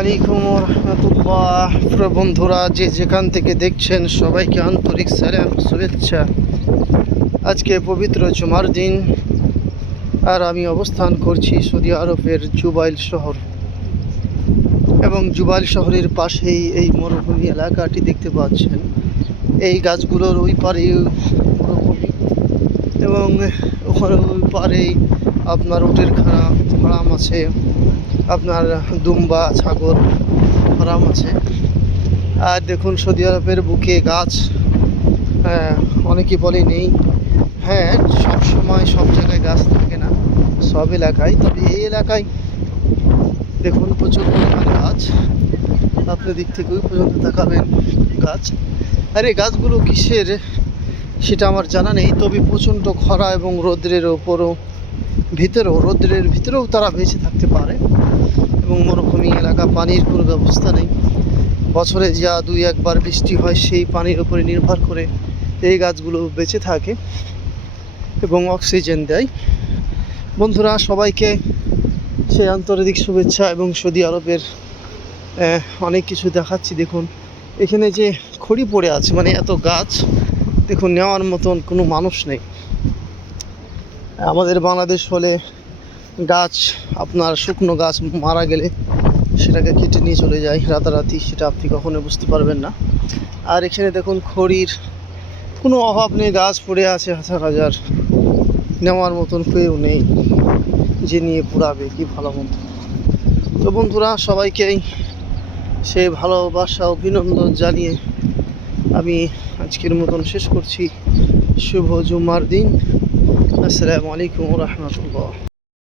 আলাইকুম রহমতুল্লাহ। প্রিয় বন্ধুরা, যে যেখান থেকে দেখছেন সবাইকে আন্তরিক সালাম শুভেচ্ছা। আজকে পবিত্র জুমার দিন, আর আমি অবস্থান করছি সৌদি আরবের জুবাইল শহর, এবং জুবাইল শহরের পাশেই এই মরুভূমি এলাকাটি দেখতে পাচ্ছেন। এই গাছগুলোর ওই পারে মরুভূমি, এবং ওখানে ওই পারেই আপনার উটের ফার্ম আছে, আপনার দুম্বা ছাগল ফার্ম আছে। আর দেখুন, সৌদি আরবের বুকে গাছ অনেকে বলে নেই। হ্যাঁ, সব সময় সব জায়গায় গাছ থাকে না, সব এলাকায়। তবে এই এলাকায় দেখুন প্রচুর পরিমাণ গাছ। আপনি দিক থেকে ওই পর্যন্ত তাকাবেন গাছ। আর এই গাছগুলো কিসের সেটা আমার জানা নেই, তবে প্রচণ্ড খরা এবং রৌদ্রের ভিতরেও তারা বেঁচে থাকতে পারে। এবং মরুভূমি এলাকা, পানির কোনো ব্যবস্থা নেই। বছরে যা দুই একবার বৃষ্টি হয়, সেই পানির উপরে নির্ভর করে এই গাছগুলো বেঁচে থাকে এবং অক্সিজেন দেয়। বন্ধুরা, সবাইকে সেই আন্তরিক শুভেচ্ছা। এবং সৌদি আরবের অনেক কিছু দেখাচ্ছি। দেখুন এখানে যে খড়ি পড়ে আছে, মানে এত গাছ, দেখুন নেওয়ার মতন কোনো মানুষ নেই। আমাদের বাংলাদেশ হলে গাছ, আপনার শুকনো গাছ মারা গেলে সেটাকে কেটে নিয়ে চলে যায় রাতারাতি, সেটা আপনি কখনো বুঝতে পারবেন না। আর এখানে দেখুন খড়ির কোনো অভাব নেই, গাছ পড়ে আছে হাজার হাজার, নেওয়ার মতন কেউ নেই যে নিয়ে পুরাবে কি ভালো মতো। তো বন্ধুরা, সবাইকেই সেই ভালোবাসা অভিনন্দন জানিয়ে আমি আজকের মতন শেষ করছি। শুভ জুমার দিন। আসসালামু আলাইকুম রহমতুল্লাহ।